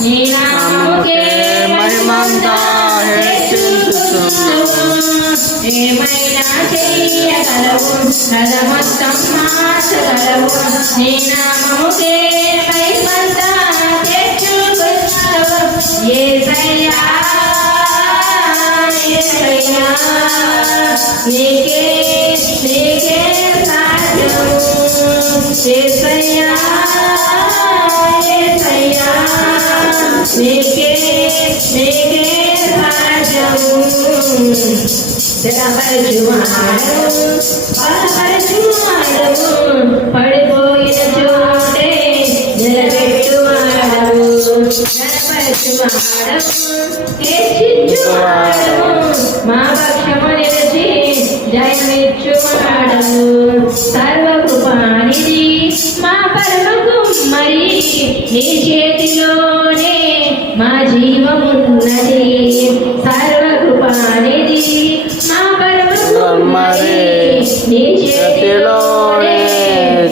నీ నామముకే మహిమంతా ఏమైనా చెయ్యగలవు రథమొత్తం మార్చగలవు నీ నామముకే మహిమంతా తెచ్చుకున్నావు యేసయ్యా యేసయ్యా నీకే నీకే సాధ్యము యేసయ్యా యేసయ్యా నీకే నీకే సాధ్యము బలపరచువాడవు పడిపోయిన చోటే నిలబెట్టువాడవు బలపరచువాడవు హెచ్చించువాడవు మా పక్షము నిలిచి జయమిచ్చువాడవు సర్వకృపానిధి మా పరమకు మరి నీ చేతిలోనే మా జీవమున్నది సర్వకృపానిధి మా పరమకు మరి నీ చేతిలోనే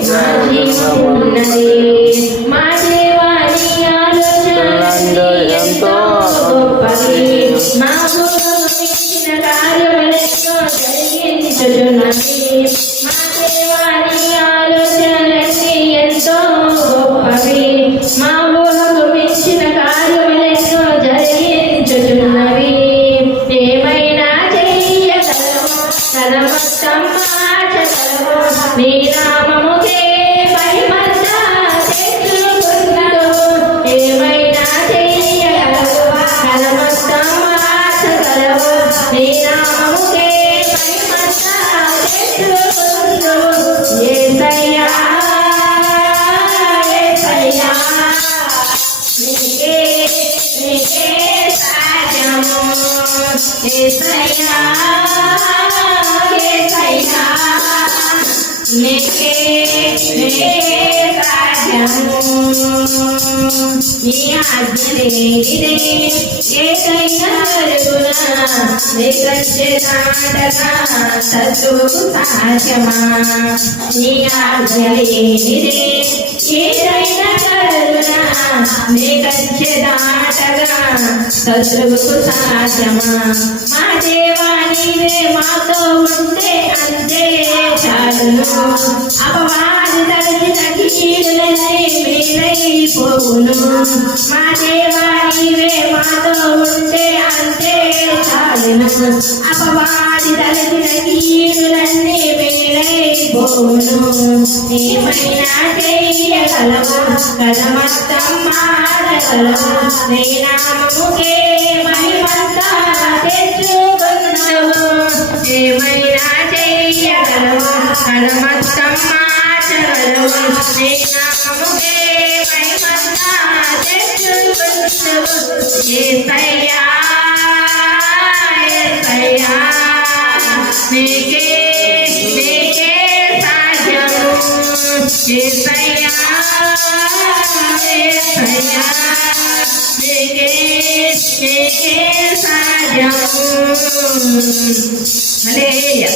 మా జీవమున్నది మా దేవాని ఆలోచనలు ఎంతో గొప్పవి మా మించిన కార్యములెన్నో జరిగించుచున్నవి మా దేవాని ఆలోచనలన్నీ ఎంతో గొప్పవి మా ఊహకు మించిన కార్యములెన్నో జరిగించుచున్నవి ఏమైనా చెయ్యగలవు తనమొత్తం మార్చగలవు నీ నామముకే మహిమంతా తెచ్చుకున్నావు ఏమైనా చెయ్యగలవు తనమొత్తం మార్చగలవు నీ నామముకే మహిమంతా తెచ్చుకున్నావు యేసయ్యా యేసయ్యా నీకే నీకే సాధ్యము యేసయ్యా యేసయ్యా నీకే నీకే సాధ్యము నీ ఆజ్ఞలేనిదే ఏకైనా అరుగునా నికచ్చదాటగా శత్రువుకు సాధ్యమా నీ ఆజ్ఞలేనిదే ఏదైనా కరుణా నికచ్చదాటగా శత్రువుకు సాధ్యమా మా దేవా నీవే మాతో ఉంటే అంతే చాలును అపవాది తలచిన కీడులన్నీ మీరైపోవును మా దేవా నీవే మాతో ఉంటే అంతే చాలును అపవాది తలచిన కీడులన్నీ మీరైపోవును ఏమైనా చెయ్యగలవు కథమొత్తం మారగలవు నీ నామముకే మహిమంతా తెచ్చుకున్నావు ఏమైనా చెయ్యగలవు కథమొత్తం మార్చగలవు నీ నామముకే మహిమంతా తెచ్చుకున్నావు యేసయ్యా యేసయ్యా నీకే నీకే సాధ్యము యేసయ్యా యేసయ్యా నీకే నీకే సాధ్యము హల్లెలూయా